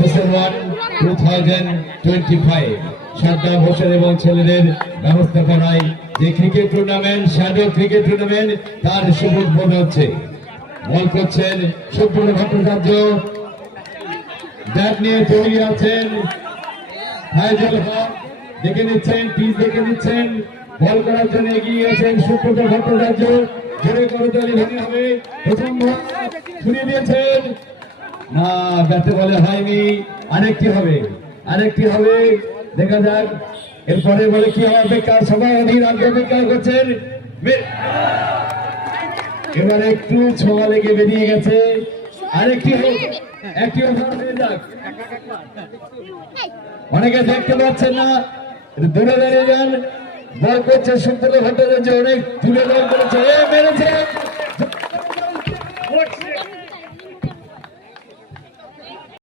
Session 1 2025 Saddam Hossain এবং ছেলেদের ব্যবস্থাপনায় যে cricket tournament shadow cricket tournament তার শুভ উদ্বোধন হচ্ছে। বল করছেন সুব্রত ভট্টাচার্য, ব্যাট নিয়ে তৈরি আছেন ফাইজুল হক, দেখে নিচ্ছেন পিচ দেখে নিচ্ছেন, বল করার জন্য এগিয়ে আছেন সুব্রত ভট্টাচার্য। জোরে করতালি ধ্বনি হবে। প্রথম বল ছুড়ে দিয়েছেন, না ব্যাটে বলে হয়নি, আরেকটি হবে দেখা যাক এরপরে বলে কি হবে। বেকার সবাই অধীর আগ্রহ বেকার করছেন, এবার একটু ছোঁয়া লেগে বেরিয়ে গেছে, আরেকটি হোক, একটি ওভার হয়ে যাক। অনেকে দেখতে পাচ্ছেন না, দূরে দাঁড়িয়ে যান। বল করছে সুব্রত ভট্টাচার্য, অনেক দূরে বল করেছে, মেরেছে।